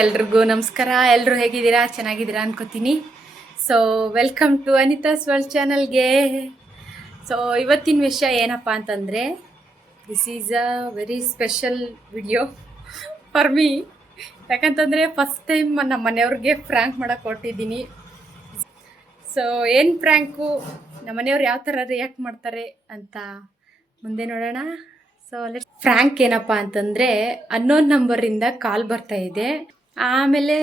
ಎಲ್ರಿಗೂ ನಮಸ್ಕಾರ. ಎಲ್ಲರೂ ಹೇಗಿದ್ದೀರಾ? ಚೆನ್ನಾಗಿದ್ದೀರಾ ಅನ್ಕೋತೀನಿ. ಸೊ ವೆಲ್ಕಮ್ ಟು ಅನಿತಾಸ್ ವರ್ಲ್ಡ್ ಚಾನಲ್ಗೆ. ಸೊ ಇವತ್ತಿನ ವಿಷಯ ಏನಪ್ಪ ಅಂತಂದರೆ, this is a very special video for me. ಯಾಕಂತಂದರೆ ಫಸ್ಟ್ ಟೈಮ್ ನಮ್ಮ ಮನೆಯವ್ರಿಗೆ ಫ್ರ್ಯಾಂಕ್ ಮಾಡೋಕ್ಕೆ ಹೊರಟಿದ್ದೀನಿ. ಸೊ ಏನು ಫ್ರ್ಯಾಂಕು, ನಮ್ಮ ಮನೆಯವ್ರು ಯಾವ ಥರ ರಿಯಾಕ್ಟ್ ಮಾಡ್ತಾರೆ ಅಂತ ಮುಂದೆ ನೋಡೋಣ. ಸೊ ಫ್ರ್ಯಾಂಕ್ ಏನಪ್ಪ ಅಂತಂದರೆ, ಅನ್ನೋನ್ ನಂಬರಿಂದ ಕಾಲ್ ಬರ್ತಾ ಇದೆ. ಆಮೇಲೆ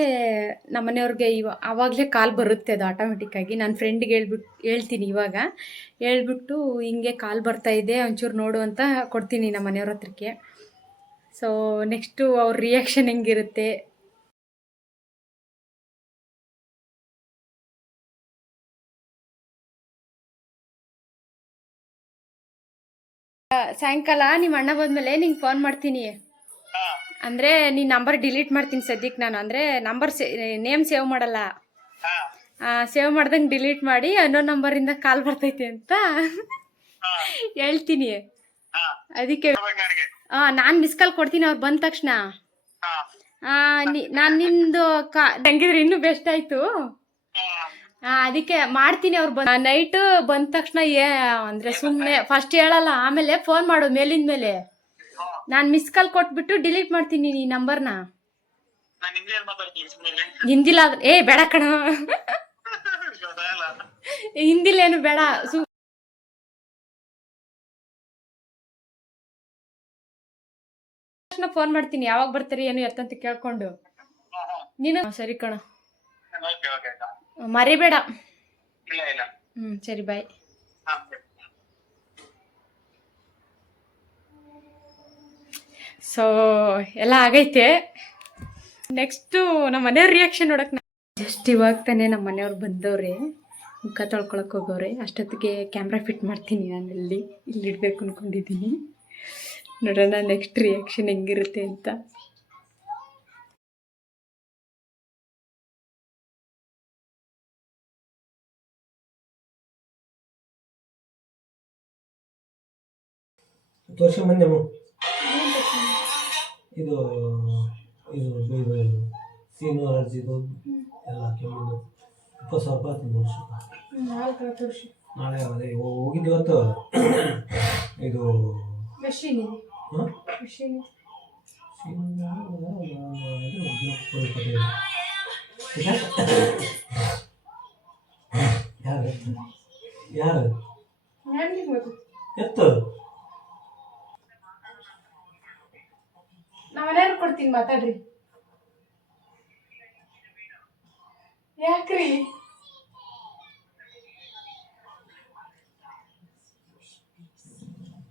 ನಮ್ಮ ಮನೆಯವ್ರಿಗೆ ಆವಾಗಲೇ ಕಾಲ್ ಬರುತ್ತೆ, ಅದು ಆಟೋಮೆಟಿಕ್ಕಾಗಿ. ನನ್ನ ಫ್ರೆಂಡಿಗೆ ಹೇಳ್ತೀನಿ ಇವಾಗ, ಹೇಳ್ಬಿಟ್ಟು ಹಿಂಗೆ ಕಾಲ್ ಬರ್ತಾ ಇದೆ ಒಂಚೂರು ನೋಡು ಅಂತ ಕೊಡ್ತೀನಿ ನಮ್ಮ ಮನೆಯವ್ರ ಹತ್ರಕ್ಕೆ. ಸೊ ನೆಕ್ಸ್ಟು ಅವ್ರ ರಿಯಾಕ್ಷನ್ ಹೆಂಗಿರುತ್ತೆ. ಸಾಯಂಕಾಲ ನಿಮ್ಮ ಅಣ್ಣ ಬಂದಮೇಲೆ ನಿಂಗೆ ಫೋನ್ ಮಾಡ್ತೀನಿ. ಅಂದರೆ ನೀನು ನಂಬರ್ ಡಿಲೀಟ್ ಮಾಡ್ತೀನಿ ಸದ್ಯಕ್ಕೆ. ನಾನು ಅಂದರೆ ನಂಬರ್ ನೇಮ್ ಸೇವ್ ಮಾಡಲ್ಲ, ಸೇವ್ ಮಾಡ್ದಂಗೆ ಡಿಲೀಟ್ ಮಾಡಿ ಅನ್ನೋ ನಂಬರಿಂದ ಕಾಲ್ ಬರ್ತೈತೆ ಅಂತ ಹೇಳ್ತೀನಿ. ಅದಕ್ಕೆ ನಾನು ಮಿಸ್ ಕಾಲ್ ಕೊಡ್ತೀನಿ ಅವ್ರು ಬಂದ ತಕ್ಷಣ. ನಾನು ನಿಂದು ಹೆಂಗಿದ್ರೆ ಇನ್ನೂ ಬೆಸ್ಟ್ ಆಯಿತು. ಅದಕ್ಕೆ ಮಾಡ್ತೀನಿ. ಅವ್ರು ನೈಟ್ ಬಂದ ತಕ್ಷಣ ಅಂದರೆ ಸುಮ್ಮನೆ ಫಸ್ಟ್ ಹೇಳಲ್ಲ, ಆಮೇಲೆ ಫೋನ್ ಮಾಡು ಮೇಲಿಂದ ಮೇಲೆ. ನಾನು ಮಿಸ್ ಕಾಲ್ ಕೊಟ್ಬಿಟ್ಟು ಡಿಲೀಟ್ ಮಾಡ್ತೀನಿ ಈ ನಂಬರ್ನ. ಹಿಂದಿಲ್ಲ ಬೇಡ ಕಣ, ಹಿಂದಿಲೇನು ಬೇಡ. ಫೋನ್ ಮಾಡ್ತೀನಿ, ಯಾವಾಗ ಬರ್ತೀರಿ ಏನು ಎತ್ತಂತ ಕೇಳ್ಕೊಂಡು. ನೀನು ಸರಿ ಕಣ, ಮರಿಬೇಡ. ಸರಿ ಬಾಯ್. ಸೊ ಎಲ್ಲ ಆಗೈತೆ. ನೆಕ್ಸ್ಟು ನಮ್ಮ ಮನೆಯವ್ರ ರಿಯಾಕ್ಷನ್ ನೋಡಕ್ಕೆ ಜಸ್ಟ್ ಇವಾಗ ತಾನೇ ನಮ್ಮ ಮನೆಯವ್ರು ಬಂದವ್ರೆ, ಮುಖ ತೊಳ್ಕೊಳಕ್ಕೆ ಹೋಗವ್ರೆ. ಅಷ್ಟೊತ್ತಿಗೆ ಕ್ಯಾಮ್ರಾ ಫಿಟ್ ಮಾಡ್ತೀನಿ. ನಾನು ಇಲ್ಲಿಡ್ಬೇಕು ಅಂದ್ಕೊಂಡಿದ್ದೀನಿ. ನೋಡೋಣ ನೆಕ್ಸ್ಟ್ ರಿಯಾಕ್ಷನ್ ಹೆಂಗಿರುತ್ತೆ ಅಂತ. ಇದು ಇದು ಇದು ಸೀನು ಅಲರ್ಜಿದು ಎಲ್ಲ ಕೆಮ್ಮಿದ್ದು 20,000 ವರ್ಷ ನಾಳೆ ಅದೇ ಹೋಗಿದ್ದು ಇವತ್ತು. ಇದು ಯಾರು ಎತ್ತು ನಾ ಮನೆಯವ್ರು ಕೊಡ್ತೀನಿ, ಮಾತಾಡ್ರಿ. ಯಾಕ್ರಿ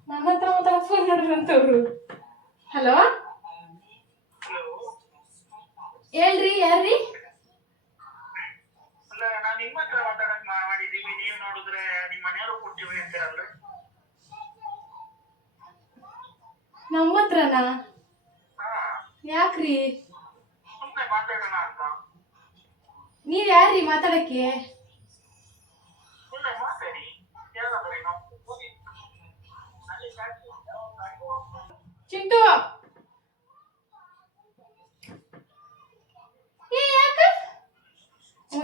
ನನ್ನ ಹತ್ರ ಮಾತ್ರ ಫೋನ್ ನೋಡ್ರಂತವ್ರು. ಹಲೋ ಹೇಳ್ರಿ, ಯಾರ್ರಿ? ನಮ್ಮ ಹತ್ರನಾ? ಯಾಕ್ರಿ? ನೀವ್ ಯಾರ್ರಿ ಮಾತಾಡಕ್ಕೆ? ಚಿಂಟು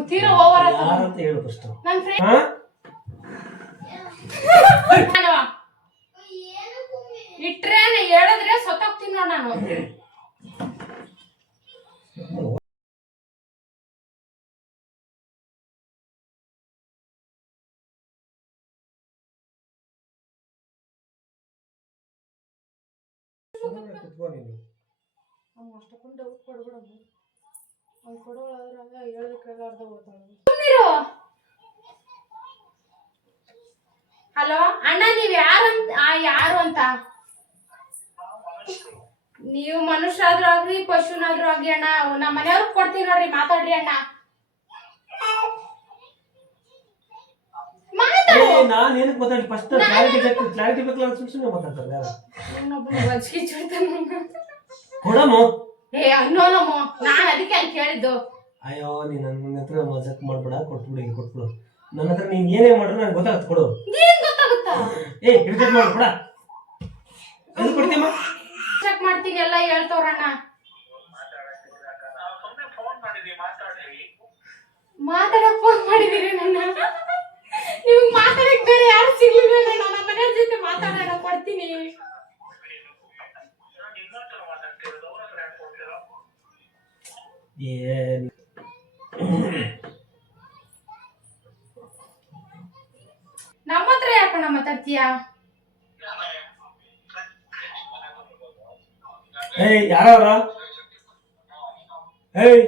ತೀರಾ ಓವರ್ ಅಂತ ಹೇಳು ಫಸ್ಟ್. ನನ್ನ ಫ್ರೆಂಡ್ ಇಟ್ರೆ ಹೇಳಿದ್ರೆ ಸತ್ತೋಗ್ತೀನಿ ನೋಡ ನಾನು. ಅಷ್ಟಕ್ಕೊಂದು ಡೌಟ್ ಕೊಡ್ಬಿಡೋದು. ಅವ್ನು ಕೊಡೋಳಾದ್ರೆ ಹೇಳೋದು ಕೇಳಾರ್ದ ಓದ್ತಾಳೆ. ಹಲೋ ಅಣ್ಣ, ನೀವ್ ಯಾರು ಅಂತ? ನೀವು ಮನುಷ್ಯರಾದ್ರೂ ಆಗ್ರಿ ಪಶುನಾದ್ರೂ ಆಗ್ಲಿ ಅಣ್ಣ, ನಮ್ಮ ಮನೆಯವ್ರಿಗೆ ಕೊಡ್ತೀನಿ ನೋಡ್ರಿ, ಮಾತಾಡ್ರಿ ಅಣ್ಣ. ನಾನು ಏನಕ್ಕೆ ಮಾತಾಡಿ ಫಸ್ಟ್ ಕ್ಲಾರಿಟಿ ಬೇಕಲ್ಲ, ಸುಮ್ಮನೆ ಮಾತಾಡ್ತಾರೆ ಯಾರು. ಕೊಡಮೋ ಅನ್ನೋನಮ್ಮ, ನಾನು ಅದಕ್ಕೆ ಅಲ್ಲಿ ಕೇಳಿದ್ದು. ಅಯ್ಯೋ ನೀನ್ ನನ್ನ ಹತ್ರ ಮಜಾಕ್ ಮಾಡ್ಬೇಡ, ಕೊಟ್ಬಿಡು. ನನ್ನ ಹತ್ರ ನೀನ್ ಏನೇ ಮಾಡ್ರು ನನಗೆ ಗೊತ್ತಾಗುತ್ತೆ, ಕೊಡು. ಏನ್ ಗೊತ್ತಾಗುತ್ತಾ? ಇರಿಟೇಟ್ ಮಾಡ್ಬೇಡ. ಅದು ಕೊಡ್ತೀಯಮ್ಮ, ಚೆಕ್ ಮಾಡ್ತೀನಿ ಎಲ್ಲ ಹೇಳ್ತವ್ರಣ್ಣ. ಮಾತಾಡಕ್ ಫೋನ್ ಮಾಡಿದಿರಿ ನನ್ನ. ನಿಮ್ಗೆ ಮಾತಾಡಕ್ ಬೇರೆ ಯಾರು ಸಿಗ್ಲಿಲ್ಲ. ನಾನು ನಮ್ಮ ಮನೆಯವ್ರ ಜೊತೆ ಮಾತಾಡೋಣ ಕೊಡ್ತೀನಿ. ಏನ್ ನಮ್ಮ ಹತ್ರ ಯಾಕಣ್ಣ ಮಾತಾಡ್ತೀಯಾ? ಏಯ್ ಯಾರವ್ರ? ಏಯ್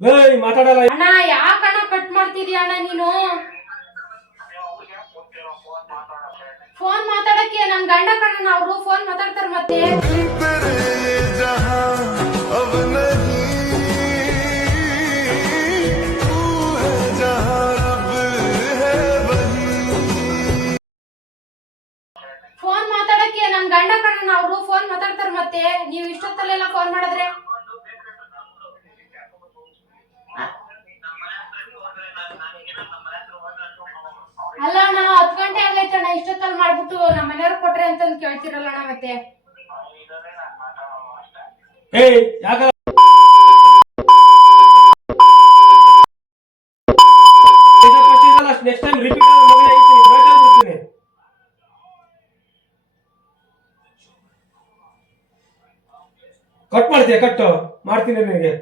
ಏಯ್ ಮಾತಾಡಲ್ಲ. ಅಣ್ಣ ಯಾಕಣ್ಣ ಕಟ್ ಮಾಡ್ತಿದ್ಯಾ ಅಣ್ಣ ನೀನು? ಫೋನ್ ಮಾತಾಡಕ್ಕೆ ನನ್ ಗಂಡ ಕಣ್ಣ, ಅವ್ರು ಫೋನ್ ಮಾತಾಡ್ತಾರ ಮತ್ತೆ. ಫೋನ್ ಮಾತಾಡಕ್ಕೆ ನನ್ ಗಂಡ ಕಣ್ಣ, ಅವ್ರು ಫೋನ್ ಮಾತಾಡ್ತಾರ ಮತ್ತೆ. ನೀವ್ ಇಷ್ಟೊತ್ತಲ್ಲೆಲ್ಲ ಫೋನ್ ಮಾಡಿದ್ರೆ ಅಲ್ಲ ಅಣ್ಣ, 10 ಗಂಟೆ ಆಗೈತಣ್ಣ. ಇಷ್ಟೊತ್ತಲ್ಲಿ ಮಾಡ್ಬಿಟ್ಟು ನಮ್ಮ ಮನೆಯವ್ರು ಕೊಟ್ರೆ ಅಂತ ಕೇಳ್ತಿರಲ್ಲ ಅಣ್ಣ ಮತ್ತೆ. ಏಯ್ ಯಾಕ ನೆಕ್ಸ್ಟ್ ಟೈಮ್ ರಿಪೀಟ್ ಮಾಡ್ತೀನಿ. ಕಟ್ ಮಾಡ್ತೀಯ? ಕಟ್ಟು ಮಾಡ್ತೀನಿ ನಿನಗೆ.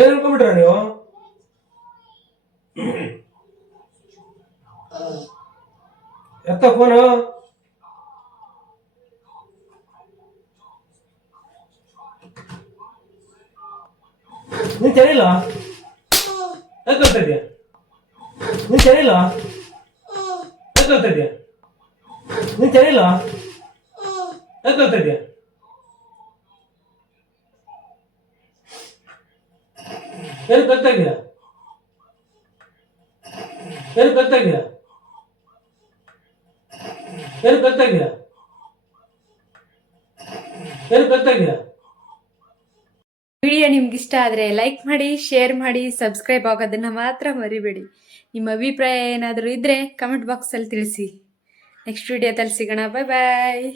ಏನ್ ಅನ್ಕೊಂಡ್ಬಿಟ್ರ ನೀವು? ಎತ್ತ ಫೋನು. ನೀನ್ ಚೆನ್ನಾಗಿಲ್ಲ? ಯಾಕೆ ಬರ್ತಾ ಇದೆಯಾ? ನೀನ್ ಚೆನ್ನಾಗಿಲ್ಲ? ಯಾಕೆ ಬರ್ತಾ ಇದೆಯಾ? ನೀನ್ ಚೆನ್ನಾಗಿಲ್ಲ? ಯಾಕೆ ಬರ್ತಾ ಇದೆಯಾ? ಏನು ಬರ್ತಾ ಇದೆಯಾ? ಏನು ಬರ್ತಾ ಇದೆಯಾ? ಏನು ಬರ್ತಾ ಇದೆಯಾ? ಏನು ಬರ್ತಾ ಇದೆಯಾ? ವಿಡಿಯೋ ನಿಮ್ಗೆ ಇಷ್ಟ ಆದರೆ ಲೈಕ್ ಮಾಡಿ, ಶೇರ್ ಮಾಡಿ, ಸಬ್ಸ್ಕ್ರೈಬ್ ಆಗೋದನ್ನು ಮಾತ್ರ ಮರಿಬೇಡಿ. ನಿಮ್ಮ ಅಭಿಪ್ರಾಯ ಏನಾದರೂ ಇದ್ದರೆ ಕಮೆಂಟ್ ಬಾಕ್ಸಲ್ಲಿ ತಿಳಿಸಿ. ನೆಕ್ಸ್ಟ್ ವಿಡಿಯೋದಲ್ಲಿ ಸಿಗೋಣ. ಬಾಯ್ ಬಾಯ್.